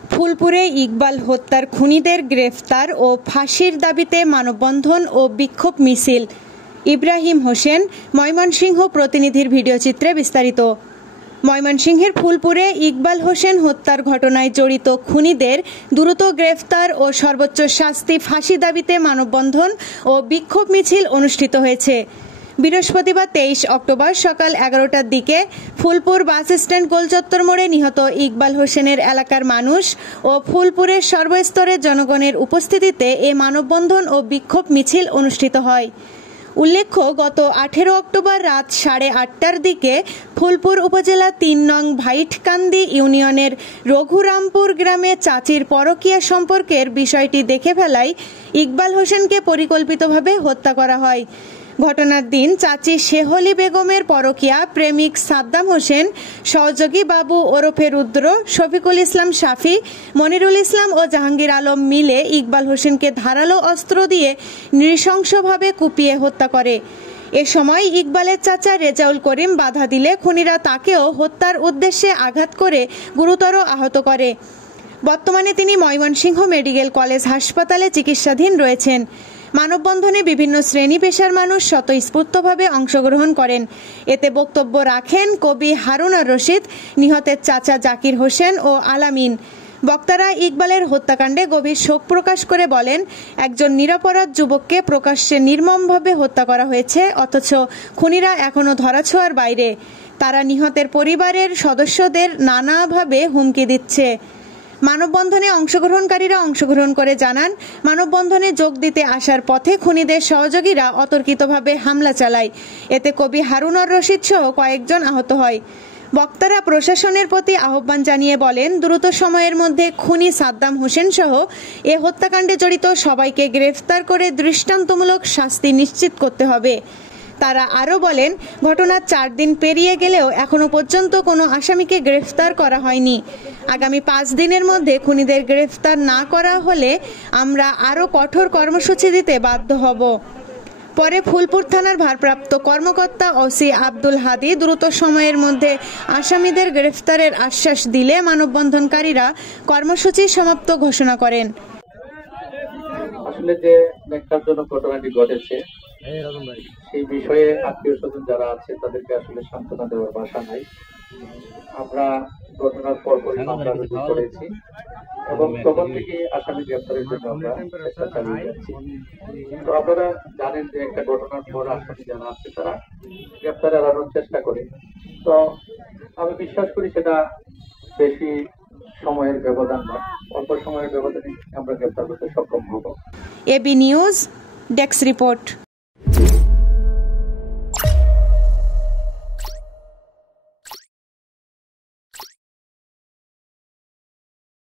ফুলপুরে ইকবাল হত্যার খুনিদের গ্রেফতার ও ফাঁসির দাবিতে মানববন্ধন ও বিক্ষোভ মিছিল। ইব্রাহিম হোসেন, ময়মনসিংহ প্রতিনিধির ভিডিওচিত্রে বিস্তারিত। ময়মনসিংহের ফুলপুরে ইকবাল হোসেন হত্যার ঘটনায় জড়িত খুনিদের দ্রুত গ্রেফতার ও সর্বোচ্চ শাস্তি ফাঁসি দাবিতে মানববন্ধন ও বিক্ষোভ মিছিল অনুষ্ঠিত হয়েছে। বৃহস্পতিবার 23 অক্টোবর সকাল 11টার দিকে ফুলপুর বাস স্ট্যান্ড গোলচত্বর মোড়ে নিহত ইকবাল হোসেনের এলাকার মানুষ ও ফুলপুরের সর্বস্তরের জনগণের উপস্থিতিতে এ মানববন্ধন ও বিক্ষোভ মিছিল অনুষ্ঠিত হয়। উল্লেখ্য, গত 18 অক্টোবর রাত 8:30টার দিকে ফুলপুর উপজেলা 3 নং ভাইটকান্দি ইউনিয়নের রঘুরামপুর গ্রামে চাচির পরকীয়া সম্পর্কের বিষয়টি দেখে ফেলায় ইকবাল হোসেনকে পরিকল্পিতভাবে হত্যা করা হয়। ঘটনার দিন চাচি শেহলি বেগমের পরকীয়া প্রেমিক সাদ্দাম হোসেন, সহযোগী বাবু ওরফে রুদ্র, শফিকুল ইসলাম শাফি, মনিরুল ইসলাম ও জাহাঙ্গীর আলম মিলে ইকবাল হোসেনকে ধারালো অস্ত্র দিয়ে নৃশংসভাবে কুপিয়ে হত্যা করে। এ সময় ইকবালের চাচা রেজাউল করিম বাধা দিলে খুনিরা তাকেও হত্যার উদ্দেশ্যে আঘাত করে গুরুতর আহত করে। বর্তমানে তিনি ময়মনসিংহ মেডিকেল কলেজ হাসপাতালে চিকিৎসাধীন রয়েছেন। মানববন্ধনে বিভিন্ন শ্রেণী পেশার মানুষ স্বতঃস্ফূর্তভাবে অংশগ্রহণ করেন। এতে বক্তব্য রাখেন কবি হারুন আর রশিদ, নিহতের চাচা জাকির হোসেন ও আলামিন। বক্তারা ইকবালের হত্যাকাণ্ডে গভীর শোক প্রকাশ করে বলেন, একজন নিরপরাধ যুবককে প্রকাশ্যে নির্মমভাবে হত্যা করা হয়েছে, অথচ খুনিরা এখনও ধরাছোঁয়ার বাইরে। তারা নিহতের পরিবারের সদস্যদের নানাভাবে হুমকি দিচ্ছে। মানববন্ধনে অংশগ্রহণকারীরা অংশগ্রহণ করে জানান, মানববন্ধনে যোগ দিতে আসার পথে খুনিদের সহযোগীরা অতর্কিতভাবে হামলা চালায়। এতে কবি হারুন আর রশিদ সহ কয়েকজন আহত হয়। বক্তারা প্রশাসনের প্রতি আহ্বান জানিয়ে বলেন, দ্রুত সময়ের মধ্যে খুনি সাদ্দাম হোসেন সহ এ হত্যাকাণ্ডে জড়িত সবাইকে গ্রেফতার করে দৃষ্টান্তমূলক শাস্তি নিশ্চিত করতে হবে। তারা আরও বলেন, ঘটনার 4 দিন পেরিয়ে গেলেও এখনো পর্যন্ত কোনো আসামিকে গ্রেফতার করা হয়নি। আগামী 5 দিনের মধ্যে খুনিদের গ্রেফতার না করা হলে আমরা আরও কঠোর কর্মসূচি দিতে বাধ্য হব। পরে ফুলপুর থানার ভারপ্রাপ্ত কর্মকর্তা ওসি আব্দুল হাদি দ্রুত সময়ের মধ্যে আসামিদের গ্রেফতারের আশ্বাস দিলে মানববন্ধনকারীরা কর্মসূচি সমাপ্ত ঘোষণা করেন। আসলে যে ন্যাক্কারজনক ঘটনাটি ঘটেছে সেই বিষয়ে আত্মীয় স্বজন যারা আছে তাদেরকে আসলে সান্ত্বনা দেওয়ার ভাষা নাই। আমরা ঘটনার পরপরই মামলা রুজু করেছি এবং তখন থেকে আসামি গ্রেফতারের জন্য আমরা চেষ্টা চালিয়ে যাচ্ছি। তো আপনারা জানেন যে একটা ঘটনার পর আসামি যারা আছে তারা গ্রেফতার এড়ানোর চেষ্টা করে। তো আমি বিশ্বাস করি সেটা বেশি সময়ের ব্যবধান নয়, অল্প সময়ের ব্যবধানে আমরা গ্রেফতার করতে সক্ষম হব। AB news desk report.